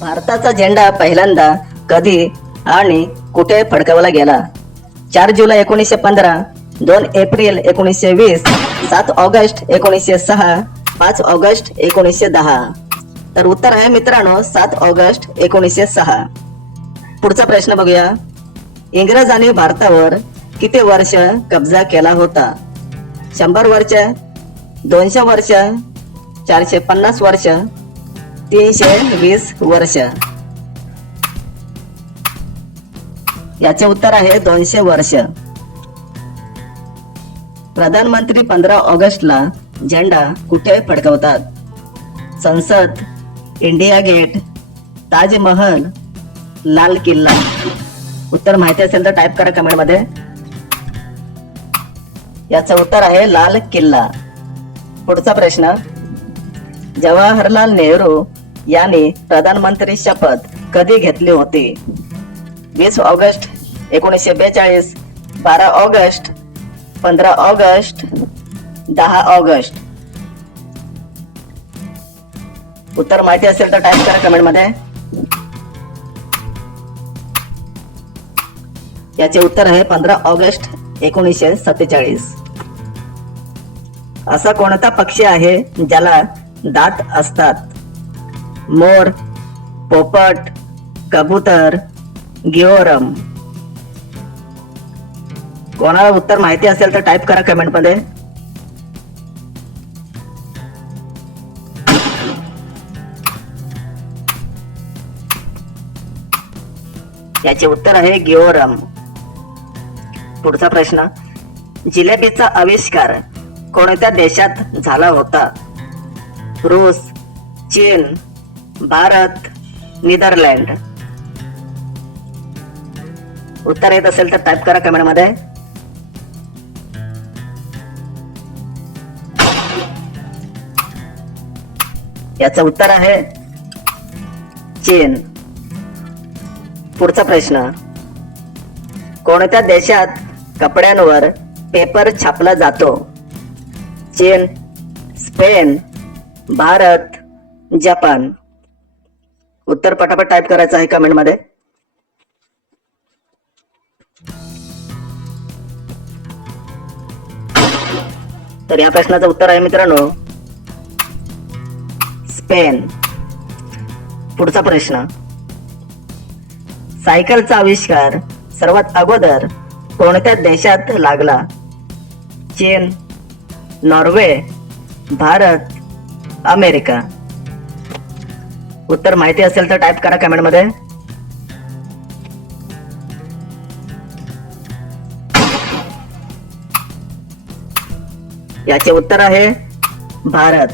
भारताचा झेंडा पहिल्यांदा कधी आणि कुठे फडकवला गेला? 4 जुलै 1915, 2 एप्रिल 1920, 7 ऑगस्ट 1906, 5 ऑगस्ट 1910. तर उत्तर आहे मित्रांनो 7 ऑगस्ट 1906. पुढचा प्रश्न बघूया. इंग्रजांनी भारतावर किती वर्ष कब्जा केला होता? 100 वर्ष, 200 वर्ष, 450 वर्ष, 320 वर्ष. याचे उत्तर आहे 200 वर्ष. प्रधानमंत्री 15 ऑगस्टला झेंडा कुठे फडकवतात? संसद, इंडिया गेट, ताजमहल, लाल किल्ला. उत्तर माहिती असेल तर टाईप करा कमेंट मध्ये. याचं उत्तर आहे लाल किल्ला. पुढचा प्रश्न. जवाहरलाल नेहरू यांनी प्रधानमंत्री शपथ कधी घेतली होती? 20 ऑगस्ट 1942, 12 ऑगस्ट, 15 ऑगस्ट, 10 ऑगस्ट. उत्तर माहिती असेल तर टाईप करा कमेंट मध्ये. याचे उत्तर आहे 15 ऑगस्ट 1947. असा कोणता पक्षी आहे ज्याला दात असतात? मोर, पोपट, कबूतर, गिओरम. कोणाला उत्तर माहिती असेल तर टाईप करा कमेंट मध्ये. याचे उत्तर आहे गिओरम. पुढचा प्रश्न. जिलेबीचा आविष्कार कोणत्या देशात झाला होता? रूस, चीन, भारत, नेदरलँड. उत्तर येत असेल तर टाईप करा कमेंट मध्ये. याचं उत्तर आहे चीन. पुढचा प्रश्न. कोणत्या देशात कपड्यांवर पेपर छापला जातो? चीन, स्पेन, भारत, जपान. उत्तर पटापट टाईप करायचं आहे कमेंट मध्ये. तर या प्रश्नाचं उत्तर आहे मित्रांनो स्पेन. पुढचा प्रश्न. सायकलचा आविष्कार सर्वात अगोदर कोणत्या देशात लागला? चीन, नॉर्वे, भारत, अमेरिका. उत्तर माहिती असेल तर टाईप करा कमेंट मध्ये. याचे उत्तर आहे भारत.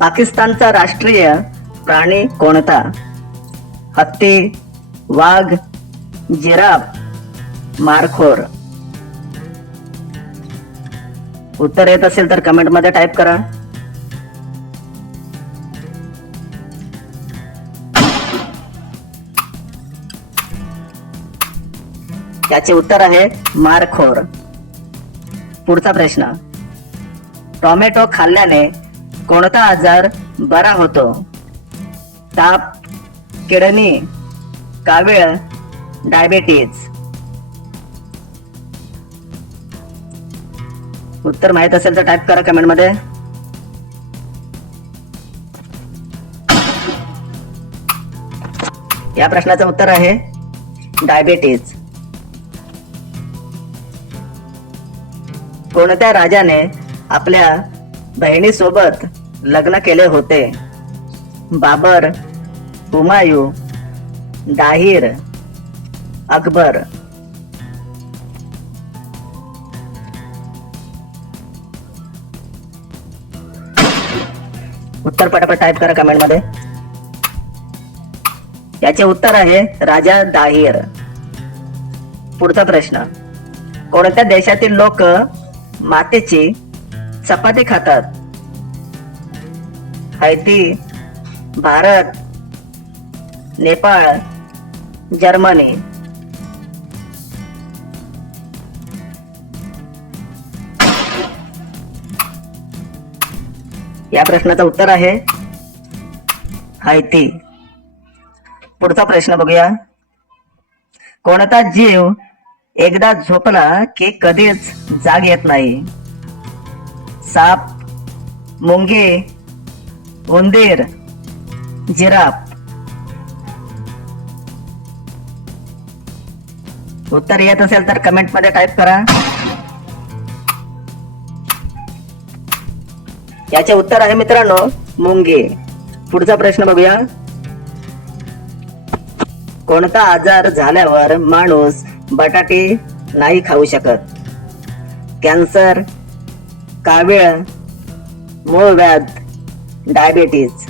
पाकिस्तानचा राष्ट्रीय प्राणी कोणता? हत्ती, वाघ, जिराफ, मारखोर. उत्तर येत असेल तर कमेंट मध्ये टाईप करा. याचे उत्तर आहे मारखोर. पुढचा प्रश्न. टोमॅटो खाल्ल्याने कोणता आजार बरा होतो? ताप, किडनी, कावीळ, डायबिटीज. उत्तर माहित असेल तर टाईप करा कमेंट मध्ये. या प्रश्नाचं उत्तर आहे डायबिटीज. कोणत्या राजाने आपल्या बहिणीसोबत लग्न केले होते? बाबर, हुमायूं, दाहिर, अकबर. उत्तर पटापट टाईप करा कमेंट मध्ये. याचे उत्तर आहे राजा दाहिर. पुढचा प्रश्न. कोणत्या देशातील लोक मातीची चपाती खातात? Haiti, Bharat, Nepal, Germany. या प्रश्नाचं उत्तर आहे हायती. पुढचा प्रश्न बघूया. कोणता जीव एकदा झोपला की कधीच जाग येत नाही? साप, मुंगी, उंदीर, जिराफ. उत्तर येत असेल तर कमेंट मध्ये टाईप करा. याचे उत्तर आहे मित्रांनो मुंगी. पुढचा प्रश्न बघूया. कोणता आजार झाल्यावर माणूस बटाटे नाही खाऊ शकत? कॅन्सर, कावीळ, मूळव्याध, डायबिटीज.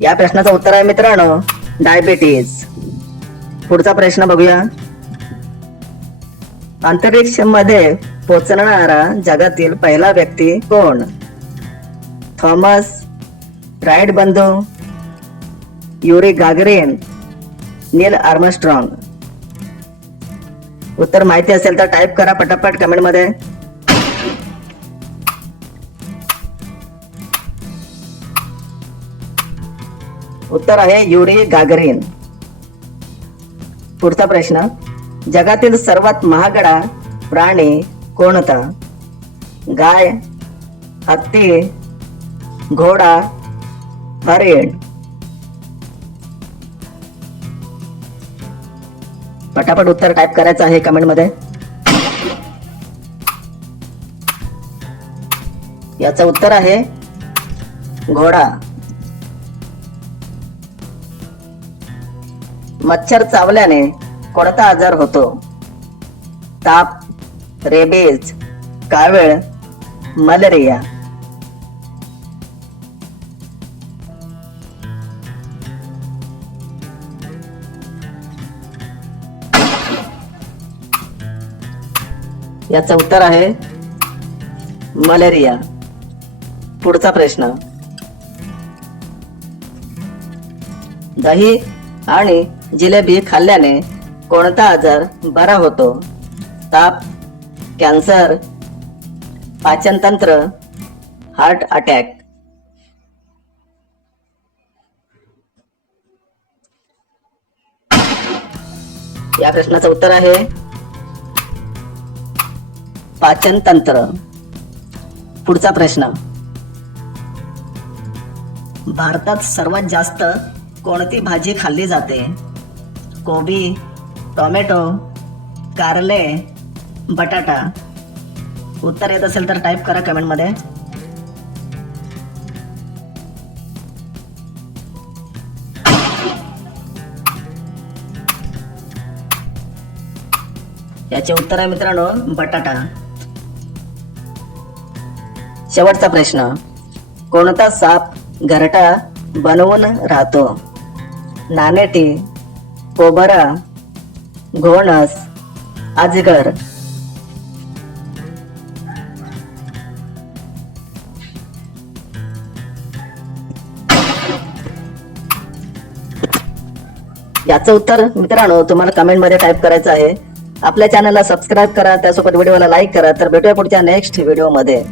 या प्रश्नाचं उत्तर आहे मित्रांनो डायबिटीज. पुढचा प्रश्न बघूया. अंतरिक्ष मध्ये पोहोचणारा जगातील पहिला व्यक्ती कोण? थॉमस, राईट बंधू, युरी गागरिन, नील आर्मस्ट्रॉंग. उत्तर माहिती असेल तर टाईप करा पटापट कमेंट मध्ये. उत्तर आहे युरी गागरिन. पुढचा प्रश्न. जगातील सर्वात महागडा प्राणी कोणता? गाय, हत्ती, घोडा, हरिण. पटापट उत्तर टाइप करायचं आहे कमेंट मध्ये. याचं उत्तर आहे घोडा. मच्छर चावल्याने कोणता आजार होतो? ताप, रेबीज, कावीळ, मलेरिया. याचं उत्तर आहे मलेरिया. पुढचा प्रश्न. दही आणि जिलेबी खाल्ल्याने कोणता आजार बरा होतो? ताप, कॅन्सर, पाचनतंत्र, हार्ट अटॅक. या प्रश्नाचं उत्तर आहे पाचनतंत्र. पुढचा प्रश्न. भारतात सर्वात जास्त कोणती भाजी खाल्ली जाते? कोबी, टोमॅटो, कारले, बटाटा. उत्तर येत असेल तर टाईप करा कमेंट मध्ये. याचे उत्तर आहे मित्रांनो बटाटा. शेवटचा प्रश्न. कोणता साप घरटा बनवून राहतो? नानेटी, कोबरा, घोणस, अजगर. याचं उत्तर मित्रांनो तुम्हाला कमेंट मध्ये टाईप करायचं आहे. आपल्या चॅनलला सबस्क्राईब करा, त्यासोबत व्हिडिओला लाईक करा. तर भेटूया पुढच्या नेक्स्ट व्हिडिओ मध्ये.